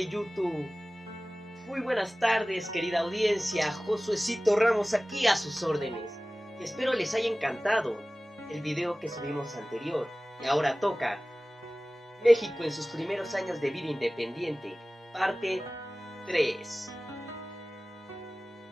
de YouTube. Muy buenas tardes, querida audiencia. Josuecito Ramos aquí a sus órdenes. Espero les haya encantado el video que subimos anterior. Y ahora toca México en sus primeros años de vida independiente, parte 3.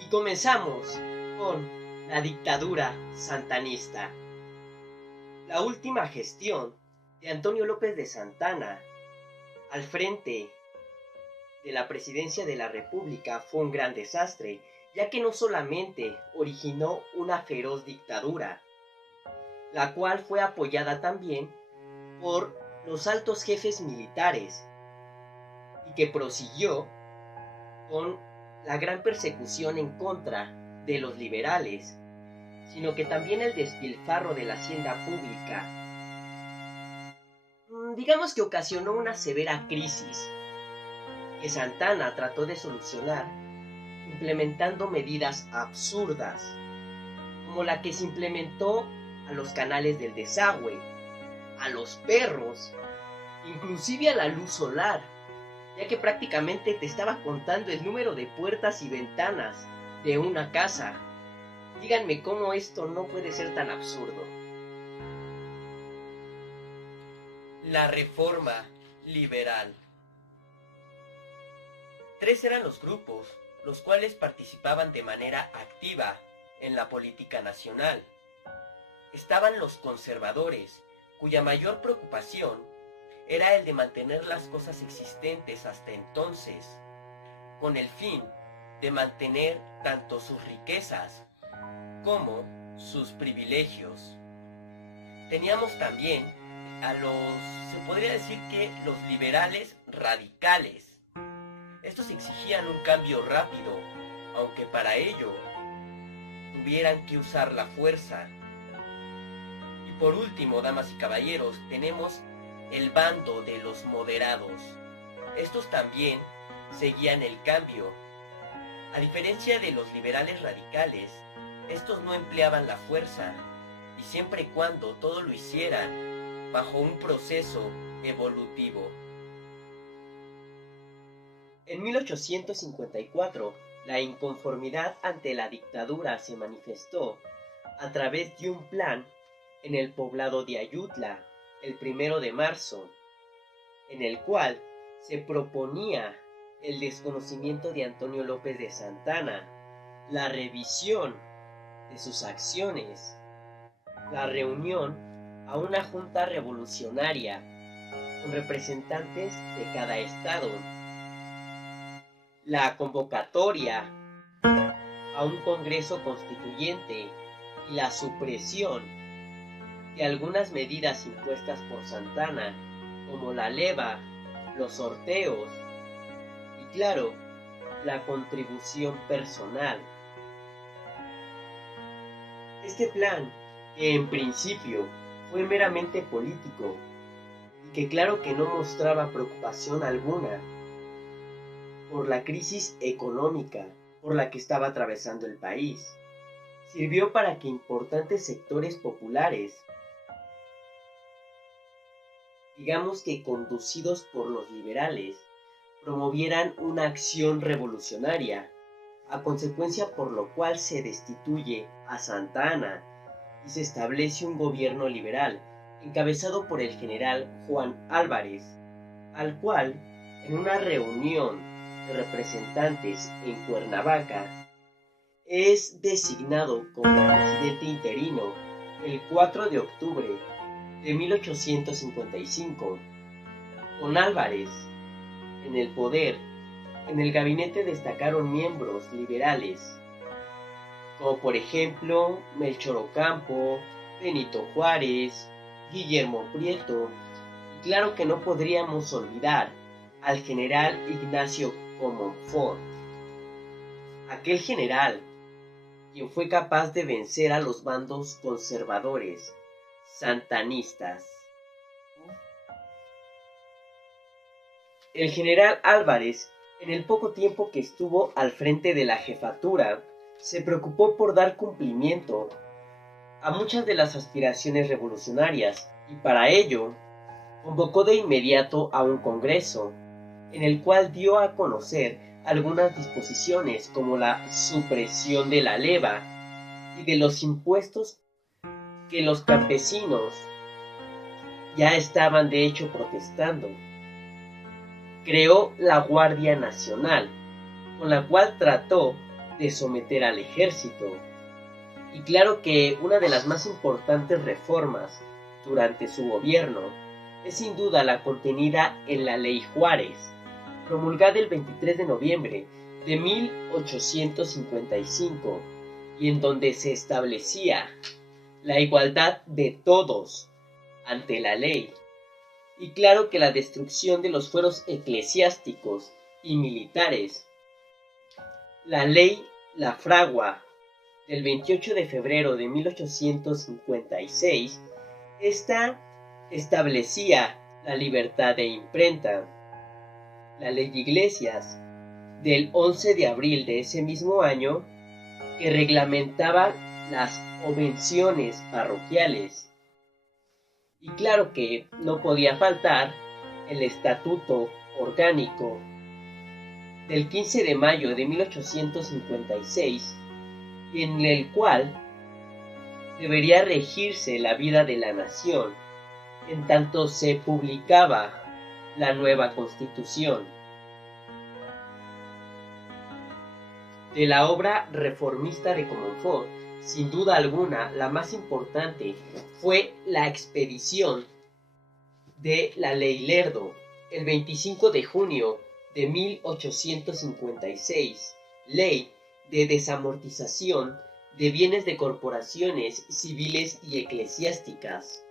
Y comenzamos con la dictadura santanista. La última gestión de Antonio López de Santana al frente de la presidencia de la República fue un gran desastre, ya que no solamente originó una feroz dictadura, la cual fue apoyada también por los altos jefes militares y que prosiguió con la gran persecución en contra de los liberales, sino que también el despilfarro de la hacienda pública, digamos que ocasionó una severa crisis que Santana trató de solucionar implementando medidas absurdas, como la que se implementó a los canales del desagüe, a los perros, inclusive a la luz solar, ya que prácticamente te estaba contando el número de puertas y ventanas de una casa. Díganme cómo esto no puede ser tan absurdo. La reforma liberal. 3 eran los grupos, los cuales participaban de manera activa en la política nacional. Estaban los conservadores, cuya mayor preocupación era el de mantener las cosas existentes hasta entonces, con el fin de mantener tanto sus riquezas como sus privilegios. Teníamos también a se podría decir que los liberales radicales. Estos exigían un cambio rápido, aunque para ello tuvieran que usar la fuerza. Y por último, damas y caballeros, tenemos el bando de los moderados. Estos también seguían el cambio. A diferencia de los liberales radicales, estos no empleaban la fuerza, y siempre y cuando todo lo hicieran bajo un proceso evolutivo. En 1854, la inconformidad ante la dictadura se manifestó a través de un plan en el poblado de Ayutla, el 1 de marzo, en el cual se proponía el desconocimiento de Antonio López de Santana, la revisión de sus acciones, la reunión a una junta revolucionaria con representantes de cada estado, la convocatoria a un Congreso Constituyente y la supresión de algunas medidas impuestas por Santana, como la leva, los sorteos y, claro, la contribución personal. Este plan, que en principio fue meramente político y que claro que no mostraba preocupación alguna por la crisis económica por la que estaba atravesando el país, sirvió para que importantes sectores populares, digamos que conducidos por los liberales, promovieran una acción revolucionaria, a consecuencia por lo cual se destituye a Santa y se establece un gobierno liberal encabezado por el general Juan Álvarez, al cual, en una reunión de representantes en Cuernavaca, es designado como presidente interino el 4 de octubre de 1855. Con Álvarez en el poder, en el gabinete destacaron miembros liberales, como por ejemplo Melchor Ocampo, Benito Juárez, Guillermo Prieto, y claro que no podríamos olvidar al general Ignacio Comonfort, aquel general quien fue capaz de vencer a los bandos conservadores santanistas. El general Álvarez, en el poco tiempo que estuvo al frente de la jefatura, se preocupó por dar cumplimiento a muchas de las aspiraciones revolucionarias y para ello convocó de inmediato a un congreso, en el cual dio a conocer algunas disposiciones como la supresión de la leva y de los impuestos que los campesinos ya estaban de hecho protestando. Creó la Guardia Nacional, con la cual trató de someter al ejército. Y claro que una de las más importantes reformas durante su gobierno es sin duda la contenida en la Ley Juárez, promulgada el 23 de noviembre de 1855, y en donde se establecía la igualdad de todos ante la ley. Y claro que la destrucción de los fueros eclesiásticos y militares. La ley La Fragua del 28 de febrero de 1856, esta establecía la libertad de imprenta. La ley de iglesias del 11 de abril de ese mismo año, que reglamentaba las obvenciones parroquiales. Y claro que no podía faltar el Estatuto Orgánico del 15 de mayo de 1856, y en el cual debería regirse la vida de la nación, en tanto se publicaba la nueva Constitución. De la obra reformista de Comonfort, sin duda alguna, la más importante fue la expedición de la Ley Lerdo, el 25 de junio de 1856, ley de desamortización de bienes de corporaciones civiles y eclesiásticas,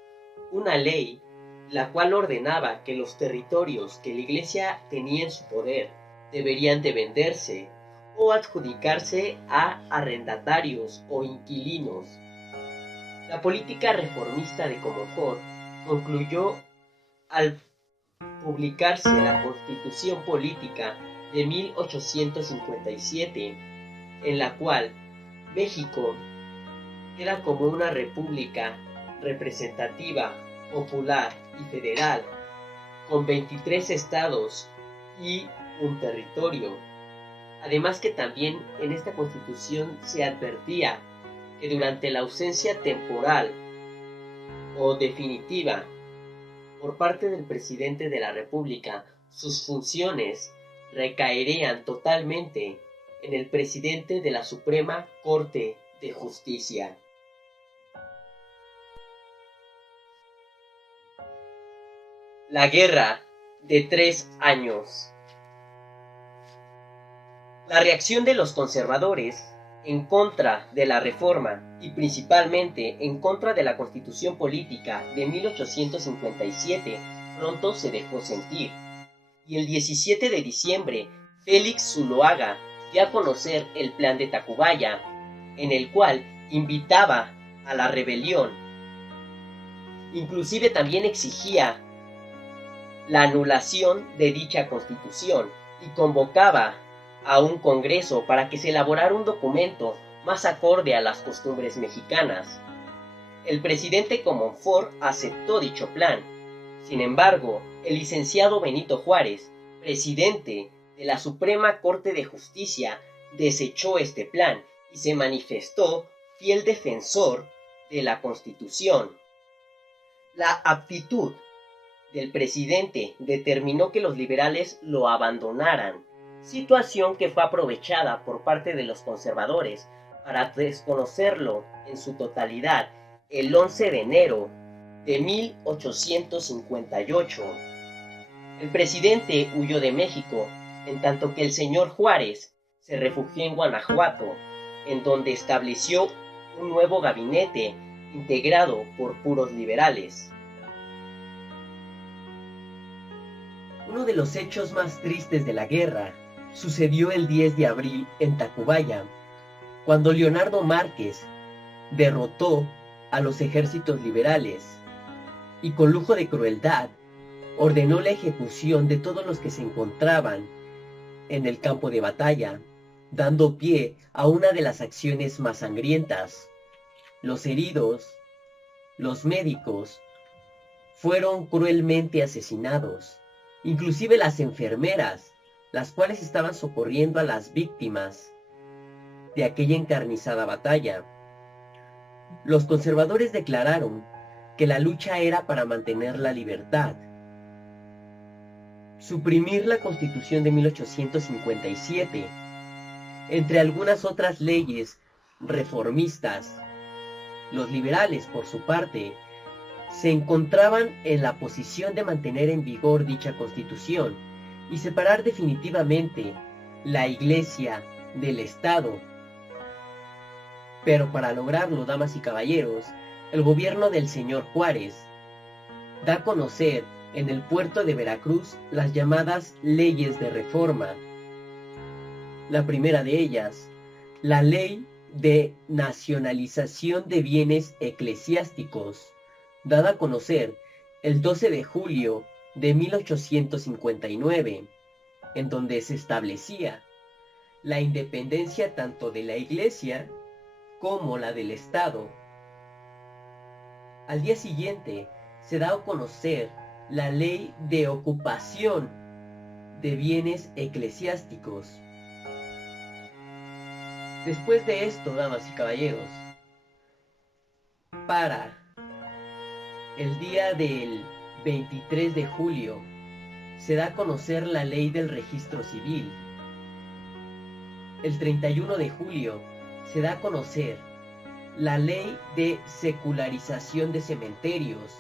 una ley la cual ordenaba que los territorios que la Iglesia tenía en su poder deberían de venderse o adjudicarse a arrendatarios o inquilinos. La política reformista de Comonfort concluyó al publicarse la Constitución Política de 1857, en la cual México era como una república representativa, popular y federal, con 23 estados y un territorio. Además que también en esta Constitución se advertía que durante la ausencia temporal o definitiva por parte del presidente de la República, sus funciones recaerían totalmente en el presidente de la Suprema Corte de Justicia. La Guerra de 3 años. La reacción de los conservadores en contra de la reforma y principalmente en contra de la Constitución Política de 1857 pronto se dejó sentir, y el 17 de diciembre Félix Zuloaga dio a conocer el Plan de Tacubaya, en el cual invitaba a la rebelión. Inclusive también exigía la anulación de dicha Constitución y convocaba a un congreso para que se elaborara un documento más acorde a las costumbres mexicanas. El presidente Comonfort aceptó dicho plan. Sin embargo, el licenciado Benito Juárez, presidente de la Suprema Corte de Justicia, desechó este plan y se manifestó fiel defensor de la Constitución. La aptitud del presidente determinó que los liberales lo abandonaran, situación que fue aprovechada por parte de los conservadores para desconocerlo en su totalidad el 11 de enero de 1858. El presidente huyó de México, en tanto que el señor Juárez se refugió en Guanajuato, en donde estableció un nuevo gabinete integrado por puros liberales. Uno de los hechos más tristes de la guerra sucedió el 10 de abril en Tacubaya, cuando Leonardo Márquez derrotó a los ejércitos liberales y con lujo de crueldad ordenó la ejecución de todos los que se encontraban en el campo de batalla, dando pie a una de las acciones más sangrientas. Los heridos, los médicos, fueron cruelmente asesinados, inclusive las enfermeras, las cuales estaban socorriendo a las víctimas de aquella encarnizada batalla. Los conservadores declararon que la lucha era para mantener la libertad, suprimir la Constitución de 1857, entre algunas otras leyes reformistas. Los liberales, por su parte, se encontraban en la posición de mantener en vigor dicha Constitución y separar definitivamente la Iglesia del Estado. Pero para lograrlo, damas y caballeros, el gobierno del señor Juárez da a conocer en el puerto de Veracruz las llamadas leyes de reforma. La primera de ellas, la Ley de Nacionalización de Bienes Eclesiásticos, dada a conocer el 12 de julio de 1859, en donde se establecía la independencia tanto de la Iglesia como la del Estado. Al día siguiente se da a conocer la Ley de Ocupación de Bienes Eclesiásticos. Después de esto, damas y caballeros, para el día del 23 de julio se da a conocer la Ley del Registro Civil. El 31 de julio se da a conocer la Ley de Secularización de Cementerios.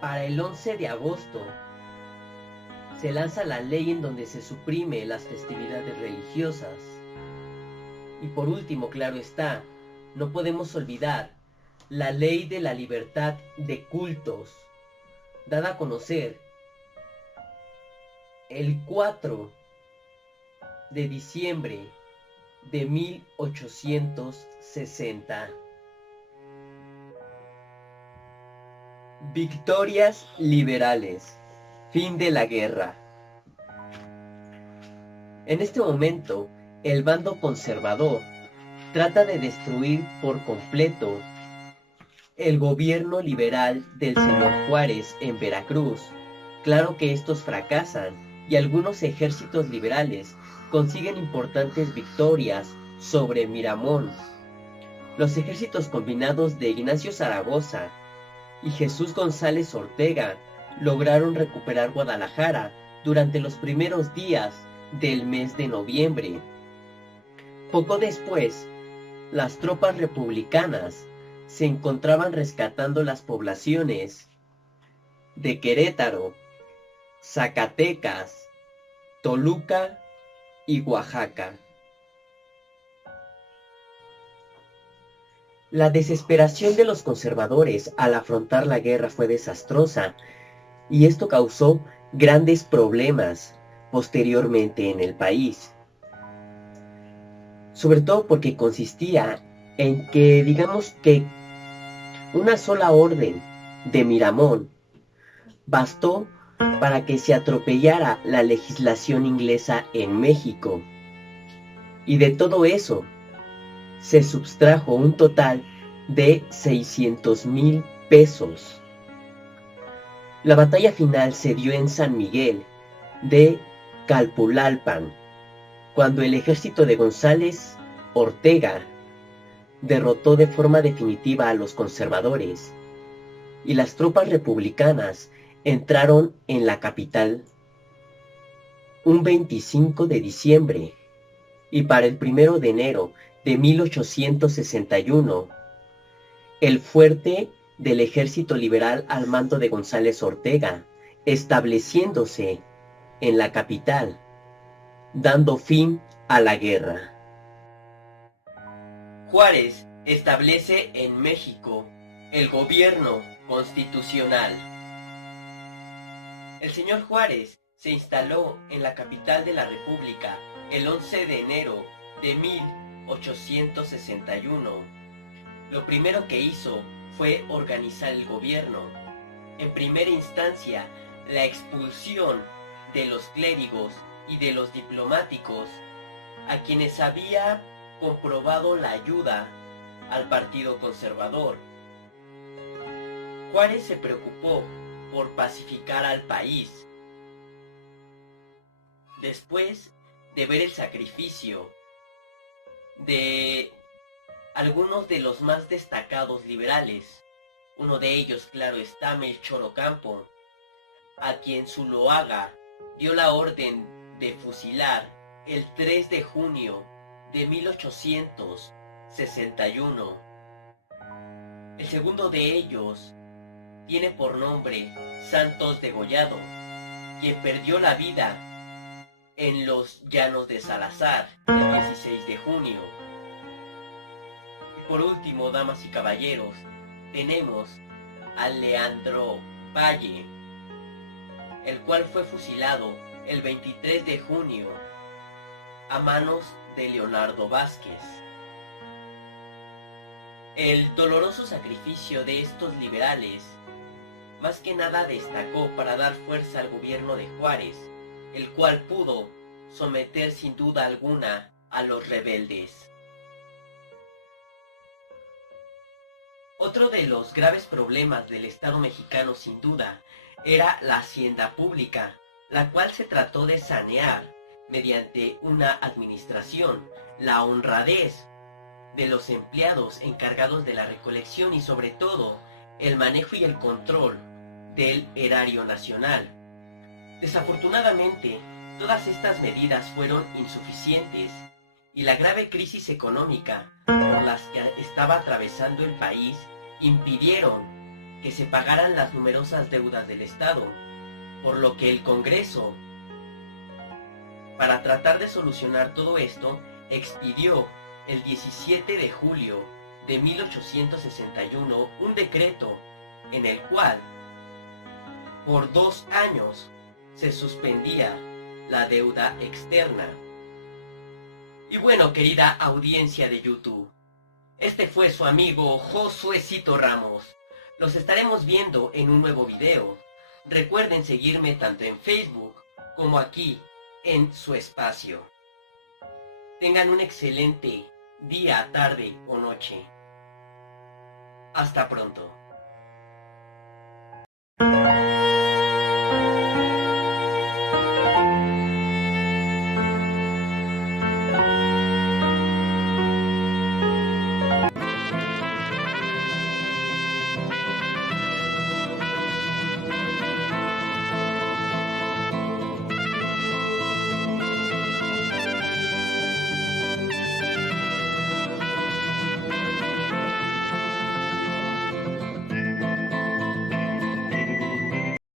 Para el 11 de agosto se lanza la ley en donde se suprime las festividades religiosas. Y por último, claro está, no podemos olvidar la Ley de la Libertad de Cultos, dada a conocer el 4 de diciembre de 1860. Victorias liberales. Fin de la guerra. En este momento, el bando conservador trata de destruir por completo el gobierno liberal del señor Juárez en Veracruz. Claro que estos fracasan y algunos ejércitos liberales consiguen importantes victorias sobre Miramón. Los ejércitos combinados de Ignacio Zaragoza y Jesús González Ortega lograron recuperar Guadalajara durante los primeros días del mes de noviembre. Poco después, las tropas republicanas se encontraban rescatando las poblaciones de Querétaro, Zacatecas, Toluca y Oaxaca. La desesperación de los conservadores al afrontar la guerra fue desastrosa, y esto causó grandes problemas posteriormente en el país. Sobre todo porque consistía en que, digamos que una sola orden de Miramón bastó para que se atropellara la legislación inglesa en México. Y de todo eso se subtrajo un total de 600,000 pesos. La batalla final se dio en San Miguel de Calpulalpan, cuando el ejército de González Ortega derrotó de forma definitiva a los conservadores y las tropas republicanas entraron en la capital un 25 de diciembre, y para el 1 de enero de 1861 el fuerte del ejército liberal al mando de González Ortega, estableciéndose en la capital, dando fin a la guerra. Juárez establece en México el gobierno constitucional. El señor Juárez se instaló en la capital de la República el 11 de enero de 1861. Lo primero que hizo fue organizar el gobierno. En primera instancia, la expulsión de los clérigos y de los diplomáticos, a quienes había comprobado la ayuda al Partido Conservador. Juárez se preocupó por pacificar al país. Después de ver el sacrificio de algunos de los más destacados liberales, uno de ellos, claro está, Melchor Ocampo, a quien Zuloaga dio la orden de fusilar el 3 de junio de 1861. El segundo de ellos tiene por nombre Santos Degollado, quien perdió la vida en los llanos de Salazar el 16 de junio. Y por último, damas y caballeros, tenemos a Leandro Valle, el cual fue fusilado el 23 de junio a manos de Leonardo Vázquez. El doloroso sacrificio de estos liberales más que nada destacó para dar fuerza al gobierno de Juárez, el cual pudo someter sin duda alguna a los rebeldes. Otro de los graves problemas del Estado mexicano sin duda era la hacienda pública, la cual se trató de sanear mediante una administración, la honradez de los empleados encargados de la recolección y sobre todo el manejo y el control del erario nacional. Desafortunadamente, todas estas medidas fueron insuficientes y la grave crisis económica por las que estaba atravesando el país impidieron que se pagaran las numerosas deudas del Estado, por lo que el Congreso, para tratar de solucionar todo esto, expidió el 17 de julio de 1861 un decreto en el cual por 2 años se suspendía la deuda externa. Y bueno, querida audiencia de YouTube, este fue su amigo Josuecito Ramos. Los estaremos viendo en un nuevo video. Recuerden seguirme tanto en Facebook como aquí en su espacio. Tengan un excelente día, tarde o noche. Hasta pronto.